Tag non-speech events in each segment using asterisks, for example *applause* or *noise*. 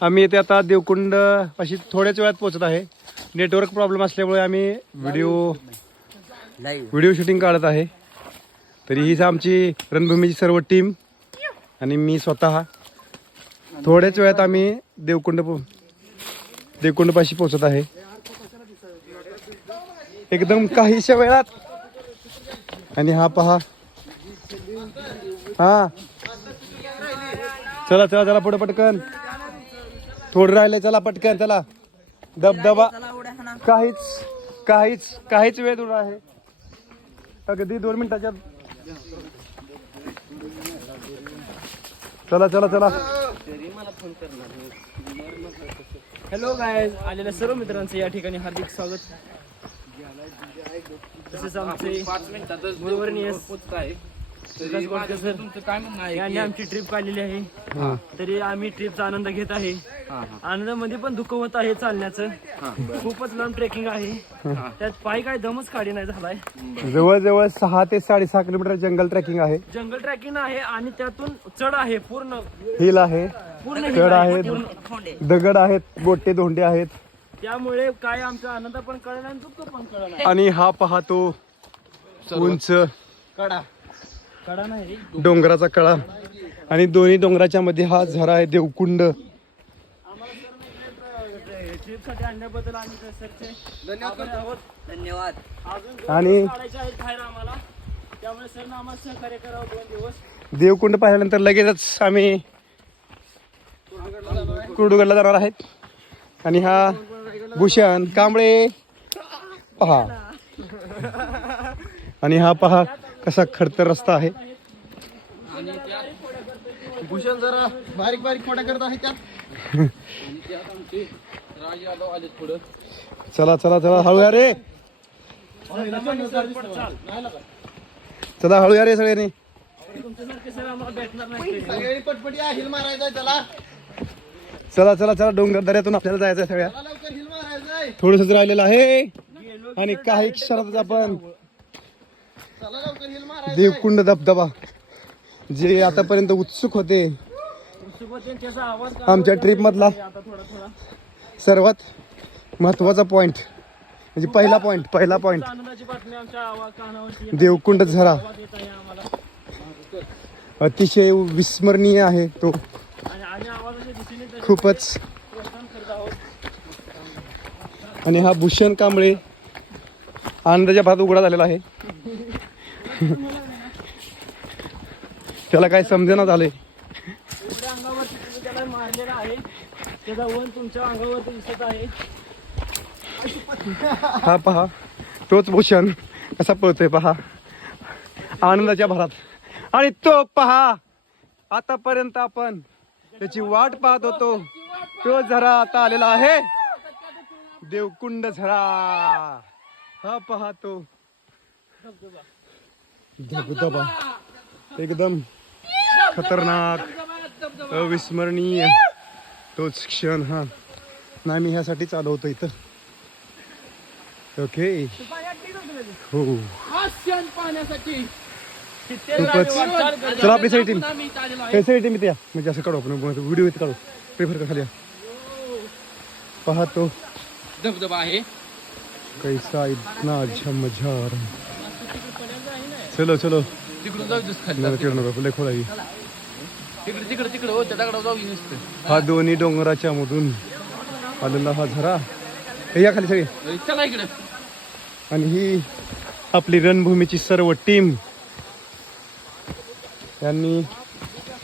आम्ही येथे आता देवकुंड अशी थोड्याच वेळात पोहोचत आहे. नेटवर्क प्रॉब्लेम असल्यामुळे आम्ही व्हिडिओ व्हिडिओ शूटिंग काढत आहे. तरी हीच आमची रणभूमीची सर्व टीम आणि मी स्वतः. थोड्याच वेळात आम्ही देवकुंड पो- देवकुंडपाशी पोहोचत आहे. एकदम काहीशा वेळात. आणि हा पहा. हा. चला चला चला पुढे पटकन. थोडं राहिलंय चला पटकन चला. दबदबा. काहीच काहीच काहीच वेळ दूर आहे. अगदी दोन मिनिटाच्या चला चला चला. हॅलो गाय आलेल्या सर्व मित्रांचे या ठिकाणी हार्दिक स्वागत. तसेच आमचे गुरुवर्णीय सर यांनी आमची ट्रिप काढलेली आहे. तरी आम्ही ट्रिपचा आनंद घेत आहे. आनंदामध्ये पण दुःख होत आहे चालण्याचं. खूपच लांब ट्रेकिंग आहे. त्यात पायी काय दमच काढी नाही झालाय. जवळजवळ सहा ते साडेसहा किलोमीटर जंगल ट्रेकिंग आहे. जंगल ट्रेकिंग आहे आणि त्यातून चढ आहे पूर्ण हिल आहे. पूर्ण चढ पूर्ण. दगड आहेत. गोटे धोंडे आहेत. त्यामुळे काय आमचा आनंद पण कळला आणि दुःख पण कळला आणि हा पाहतो उंच. नाही डोंगराचा कळा आणि दोन्ही डोंगराच्या मध्ये हा झरा आहे देवकुंड. धन्यवाद. आणि- देवकुंड पाहिल्यानंतर लगेचच आम्ही कुर्डुगडला जाणार आहेत. आणि हा भूषण कांबळे पहा. आणि हा पहा. कसा खडतर रस्ता आहे? भूषण जरा बारीक बारीक फोटा करत आहे त्यात. चला चला चला हळू या रे. चला हळू या रे सगळ्यांनी. चला चला चला डोंगर दऱ्यातून आपल्याला जायचं आहे सगळ्या थोडस राहिलेलं आहे. आणि काही क्षणातच आपण चला लवकर हिल मारायचं देवकुंड धबधबा. जे आतापर्यंत उत्सुक होते. आमच्या ट्रिप मधला. सर्वात महत्त्वाचा पॉइंट म्हणजे पहिला पॉइंट पहिला पॉइंट देवकुंड झरा. अतिशय विस्मरणीय आहे तो. खूपच. आणि हा भूषण कांबळे आनंदाच्या भात उघडा झालेला आहे. *laughs* त्याला काय समजेना झालंय. एवढ्या अंगावरती तुम्ही त्याला मारलेला आहे. त्याचा वन तुमच्या अंगावरती दिसत आहे. हा पहा तोच भूषण कसा पळतोय पहा. आनंदाच्या भरात. आणि तो पहा आतापर्यंत आपण त्याची वाट पाहत होतो. तो झरा आता आलेला आहे. देवकुंड झरा. हा पहा तो. धबधबा एकदम खतरनाक अविस्मरणीय तोच क्षण हा. नाही मी ह्यासाठी चालवतो इथं. ओके हो. खूपच. चला आपली सगळी टीम सगळी टीम इथे या. म्हणजे असं काढू आपण. व्हिडिओ इथे काढू. प्रेफर कर खाली या. पाहतो. धबधबा आहे. कैसा इतना झमझार. चलो चलो. तिकडून जाऊ दिस खाली. मला चिडू नको लय खोल आहे. तिकडे तिकडे तिकडे. हो त्या दगडावर जाऊ नुसतं. हा दोन्ही डोंगराच्या मधून आलेला हा झरा. हे या खाली सगळी. चला इकडे. आणि ही आपली रणभूमीची सर्व टीम. यांनी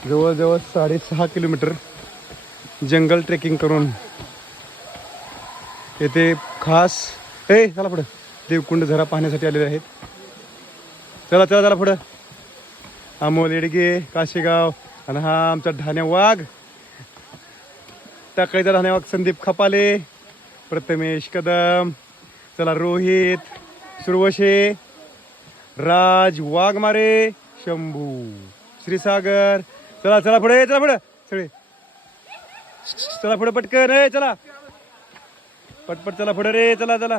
जवळजवळ साडेसहा किलोमीटर जंगल ट्रेकिंग करून येथे खास ए चला पुढं. देवकुंड झरा पाहण्यासाठी आलेले आहेत. चला चला चला पुढं. अमोल येडगे काशेगाव आणि हा आमचा ढाण्या वाघ. टाकळीचा ढाण्या वाघ संदीप खपाले प्रथमेश कदम चला रोहित सुरवशे राज वाघमारे शंभू श्रीसागर. चला चला पुढे चला पुढे. सगळे. चला पुढे पटकन ए चला. पटपट चला पुढे रे चला चला.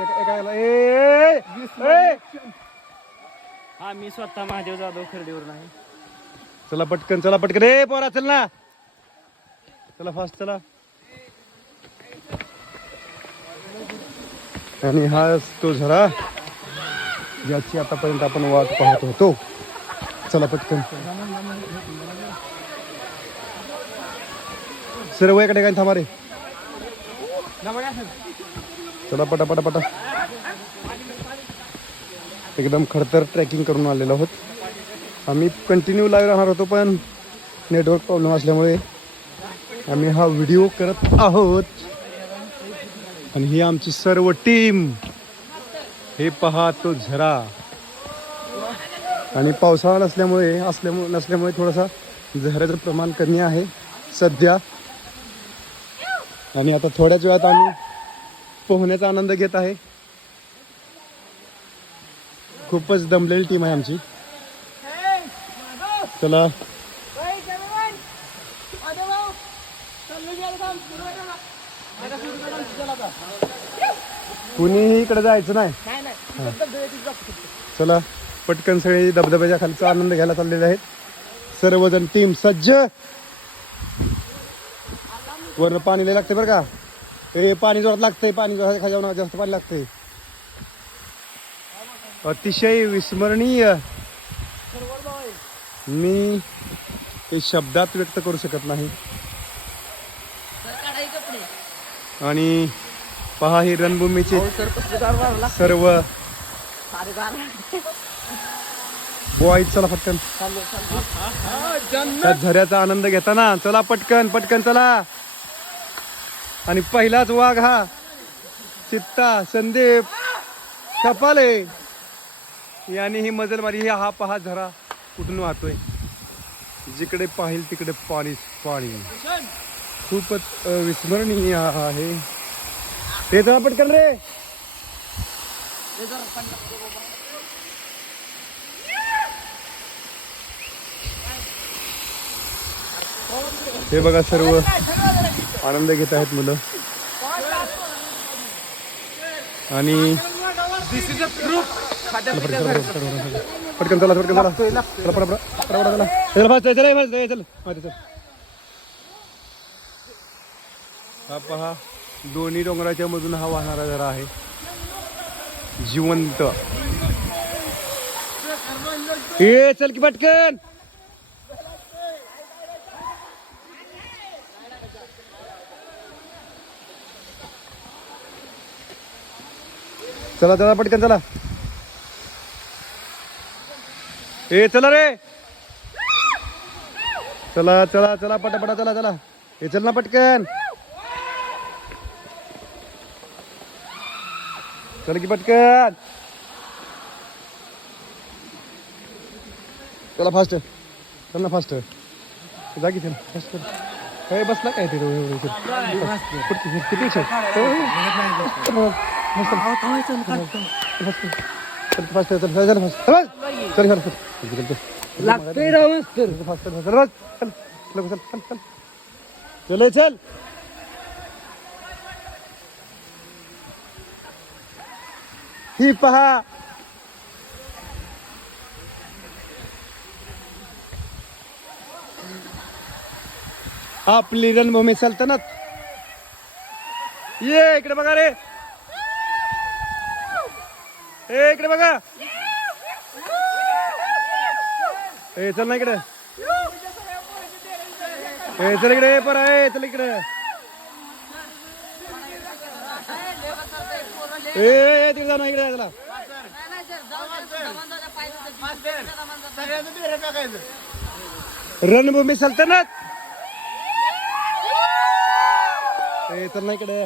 एका- ए, ए, ए. हा मी स्वतः महादेव जाधव खर्डीवरून आहे. चला पटकन चला पटकन. रे पोरा चल ना. चला फास्ट चला. आणि हा तो झरा ज्याची आतापर्यंत आपण वाट पाहत होतो. चला पटकन. सर्व एका ठिकाणी थांबा रे? चला पटा पटा पटा. एकदम खडतर ट्रॅकिंग करून आलेलो आहोत. आम्ही कंटिन्यू लाईव्ह राहणार होतो पण नेटवर्क प्रॉब्लेम असल्यामुळे आम्ही हा व्हिडिओ करत आहोत. आणि ही आमची सर्व टीम हे पहा तो झरा. आणि पावसाळा नसल्यामुळे असल्यामुळे नसल्यामुळे थोडासा झऱ्याचं प्रमाण कमी आहे सध्या. आणि आता थोड्याच वेळात आम्ही पोहण्याचा आनंद घेत आहे. खूपच दमलेली टीम आहे आमची. चला. कुणीही इकडे जायचं नाही. चला. पटकन सगळे धबधब्याच्या खालचा आनंद घ्यायला चाललेले आहेत. सर्वजण टीम सज्ज. वरनं पाणी लागते बरं का? हे पाणी जोरात लागतंय पाणी जोरात खाजावं जास्त पाणी लागतंय. अतिशय विस्मरणीय. मी ते शब्दात व्यक्त करू शकत नाही. आणि पहा ही रणभूमीचे सर्व बॉईज चला पटकन. त्या झऱ्याचा आनंद घेताना चला पटकन पटकन चला. आणि पहिलाच वाघ हा. चित्ता संदीप कपाले. याने ही मजल मारी ही हा पहा झरा कुठून वाहतोय. जिकडे पाहिल तिकडे पाणी पाणी. खूपच विस्मरणीय आहे. ते आपण पटकन रे. हे बघा सर्व. आनंद घेत आहेत मुलं. आणि पटकन, चला पटकन चला चला. चला चला. फास्ट चला. चला, चला चल माहिती चल हा पहा दोन्ही डोंगराच्या मधून हा वाहणारा जरा आहे. जिवंत. ए चल की पटकन. चला चला पटकन चला. ए चला रे. चला चला चला पटा पटा चला चला. ए चल ना पटकन. चल की पटकन. चला फास्ट चल ना फास्ट जा की चल फास्ट बसला काय ते किती? हो, हो. ही पहा आपली रणभूमी सल्तनत. ये इकडे बघा रे. ए इकडे बघा. ए चल ना इकडे. ए चल इकडे पर आहे चल इकडे. ए तिकडे जा ना इकडे चला रणभूमी सल्तनत. ए चल ना इकडे.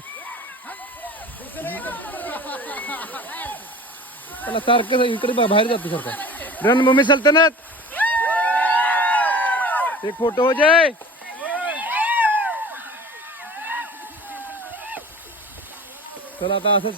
चला सारखं इकडे बाहेर जातो सारखं. रणभूमी सल्तनत. एक फोटो हो जाए चला आता असंच